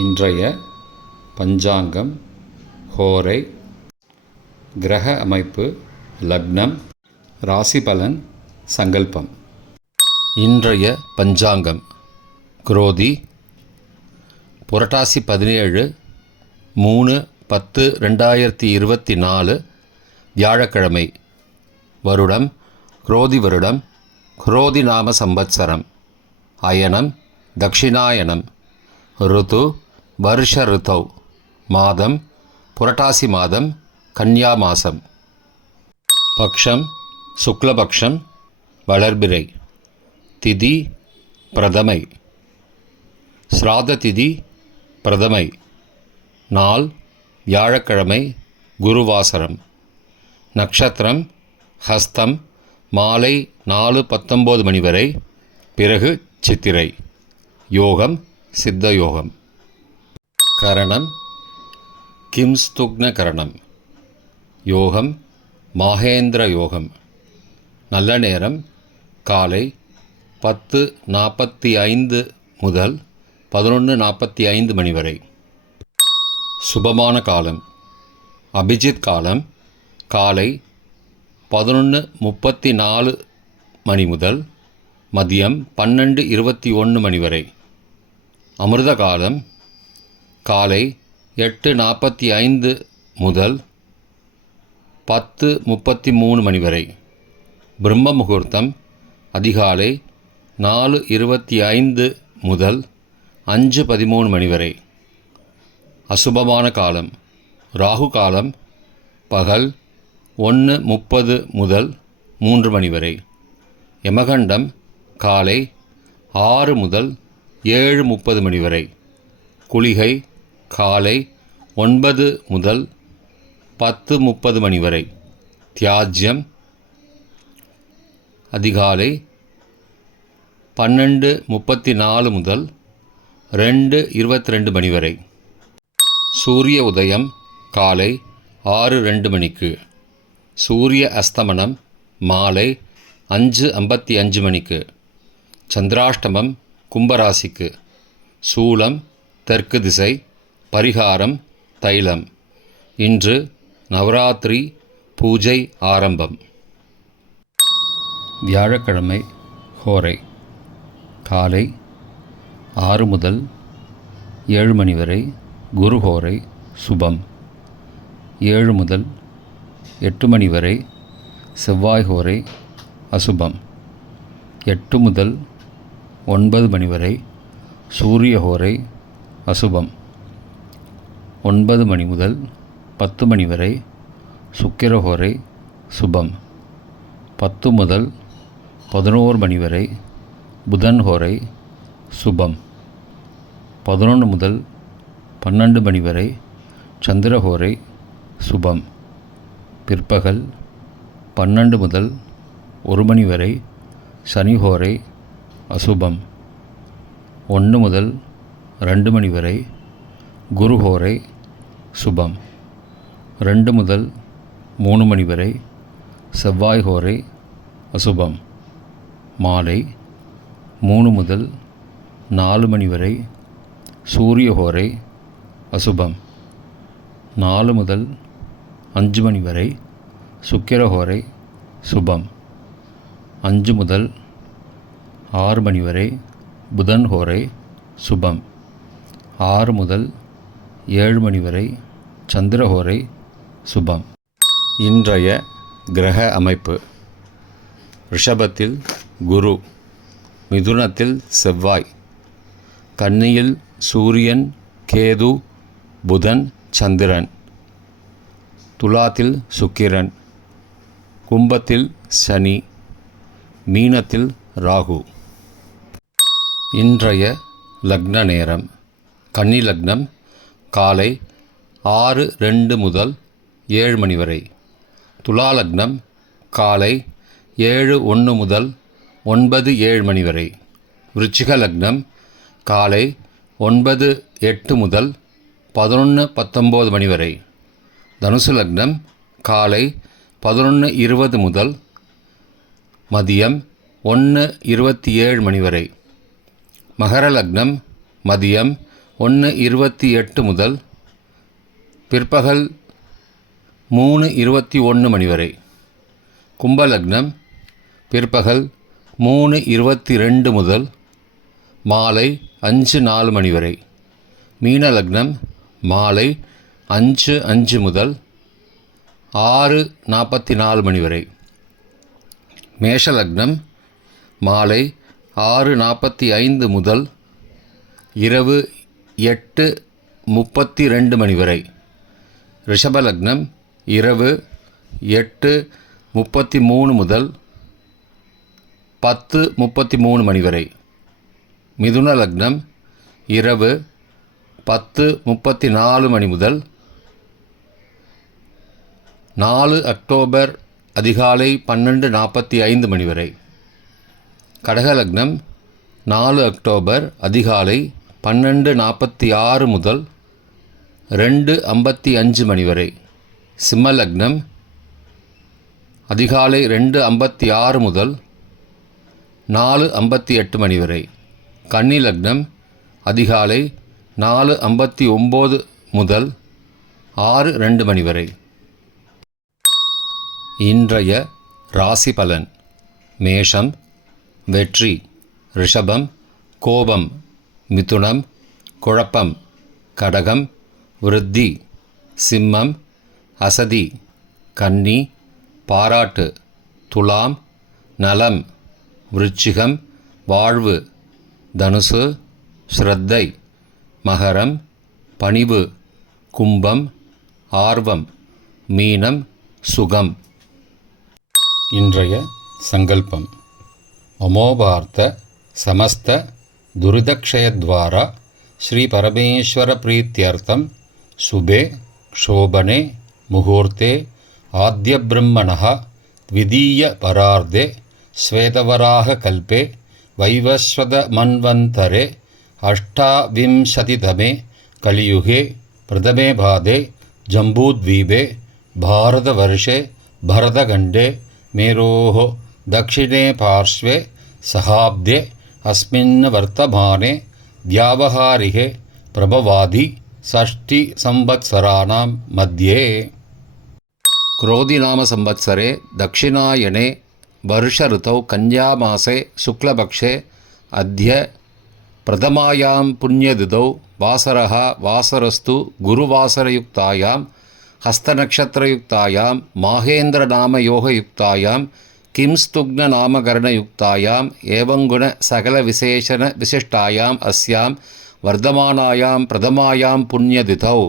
இன்றைய பஞ்சாங்கம், ஹோரை, கிரக அமைப்பு, லக்னம், ராசி பலன், சங்கல்பம். இன்றைய பஞ்சாங்கம் குரோதி புரட்டாசி 17/3/2024 வியாழக்கிழமை. வருடம் குரோதி வருடம், குரோதி நாம சம்பத்சரம். அயனம் தக்ஷிணாயனம். ருது வருஷ ருத்தௌ. மாதம் புரட்டாசி மாதம், கன்யா மாதம். பக்ஷம் சுக்லபக்ஷம், வளர்பிறை. திதி பிரதமை. ஸ்ராத திதி பிரதமை. நாள் வியாழக்கிழமை, குருவாசரம். நட்சத்திரம் ஹஸ்தம், மாலை 4:19 மணி வரை, பிறகு சித்திரை. யோகம் சித்த யோகம். கரணம் கிம்ஸ்துக்ன கரணம். யோகம் மாகேந்திர யோகம். நல்ல நேரம் காலை 10:45 முதல் 11:45 மணி வரை. சுபமான காலம் அபிஜித் காலம் காலை 11:34 மணி முதல் மதியம் 12:21 மணி வரை. அமிர்த காலம் காலை 8:45 முதல் 10:33 மணி வரை. பிரம்ம முகூர்த்தம் அதிகாலை 4:25 முதல் 5:13 மணி வரை. அசுபமான காலம் ராகு காலம் பகல் 1:30 முதல் 3 மணி வரை. யமகண்டம் காலை 6 முதல் 7:30 மணி வரை. குளிகை காலை 9 முதல் 10:30 மணி வரை. தியாஜ்யம் அதிகாலை 12:34 முதல் 2:22 மணி வரை. சூரிய உதயம் காலை 6:02 மணிக்கு. சூரிய அஸ்தமனம் மாலை 5:55 மணிக்கு. சந்திராஷ்டமம் கும்பராசிக்கு. சூலம் தெற்கு திசை. பரிகாரம் தைலம். இன்று நவராத்திரி பூஜை ஆரம்பம். வியாழக்கிழமை ஹோரை காலை 6 முதல் 7 மணி வரை குரு ஹோரை சுபம். 7 முதல் 8 மணி வரை செவ்வாய் ஹோரை அசுபம். 8 முதல் 9 மணி வரை சூரிய ஹோரை அசுபம். 9 மணி முதல் 10 மணி வரை சுக்கிர ஹோரை சுபம். 10 முதல் 11 மணி வரை புதன் ஹோரை சுபம். 11 முதல் 12 மணி வரை சந்திர ஹோரை சுபம். பிற்பகல் 12 முதல் 1 மணி வரை சனி ஹோரை அசுபம். 1 முதல் 2 மணி வரை குரு ஹோரை சுபம். 2 முதல் 3 மணி வரை செவ்வாய் ஹோரை அசுபம். மாலை 3 முதல் 4 மணி வரை சூரிய ஹோரை அசுபம். 4 முதல் 5 மணி வரை சுக்கிர ஹோரை சுபம். 5 முதல் 6 மணி வரை புதன் ஹோரை சுபம். 6 முதல் 7 மணி வரை சந்திர ஹோரை சுபம். இன்றைய கிரக அமைப்பு. ரிஷபத்தில் குரு, மிதுனத்தில் செவ்வாய், கன்னியில் சூரியன், கேது, புதன், சந்திரன், துலாத்தில் சுக்கிரன், கும்பத்தில் சனி, மீனத்தில் ராகு. இன்றைய லக்ன நேரம் கன்னி லக்னம் காலை 6:02 முதல் 7 மணி வரை. துலா லக்னம் காலை 7:01 முதல் 9:07 மணி வரை. விருச்சிக லக்னம் காலை 9:08 முதல் 11:19 மணி வரை. தனுசு லக்னம் காலை 11:20 முதல் மதியம் 1:27 மணி வரை. மகர லக்னம் மதியம் 1:28 முதல் பிற்பகல் 3:21 மணி வரை. கும்பலக்னம் பிற்பகல் 3:22 முதல் மாலை 5:04 மணி வரை. மீன லக்னம் மாலை 5:05 முதல் 6:44 மணி வரை. மேஷ லக்னம் மாலை 6:45 முதல் இரவு 8:32 மணி வரை. ரிஷபலக்னம் இரவு 8:33 முதல் 10:33 மணி வரை. மிதுன லக்னம் இரவு 10:34 மணி முதல் 4 அக்டோபர் அதிகாலை 12:45 மணி வரை. கடகலக்னம் 4 அக்டோபர் அதிகாலை 12:46 முதல் 2:55 மணி வரை. சிம்மலக்னம் அதிகாலை 2:56 முதல் 4:58 மணி வரை. கன்னி லக்னம் அதிகாலை 4:59 முதல் 6:02 மணி வரை. இன்றைய ராசி பலன். மேஷம் வெற்றி, ரிஷபம் கோபம், மிதுனம் குழப்பம், கடகம் விருத்தி, சிம்மம் அசதி, கன்னி பாராட்டு, துலாம் நலம், விருச்சிகம் வாழ்வு, தனுசு ஸ்ரத்தை, மகரம் பணிவு, கும்பம் ஆர்வம், மீனம் சுகம். இன்றைய சங்கல்பம். மமோபார்த்த சமஸ்த துரிதக்ஷயத்வாரா ஸ்ரீ பரமேஸ்வர பிரீத்யர்த்தம் சுபே க்ஷோபனே முகூர்த்தே ஆத்யப்ரம்மணः த்விதீய பரார்த்தே ஸ்வேதவராக கல்பே வைவஸ்வத மன்வந்தரே அஷ்டாவிம்சதிதமே கலியுகே பிரதமே பாதே ஜம்பூத்வீபே பாரதவர்ஷே பரதகண்டே மேரோः दक्षिणे पार्श्वे सहाब्दे अस्मिन् वर्तमाने व्यावहारिके प्रभवादि षष्टिसंवत्सराणां मध्ये क्रोधिनाम संवत्सरे दक्षिणायने वर्षऋतौ कन्यामासे शुक्लपक्षे अद्य प्रथमायां पुण्यतिथौ वासरः वासरस्तु गुरुवासरयुक्तायां हस्तनक्षत्रयुक्तायां माहेन्द्रनामयोगयुक्तायां किंस्तुग्ननामकरणयुक्तायाम् एवं गुण सकलविशेषणविशिष्टायाम् अस्यां वर्धमानायां प्रथमायां पुण्यतिथौ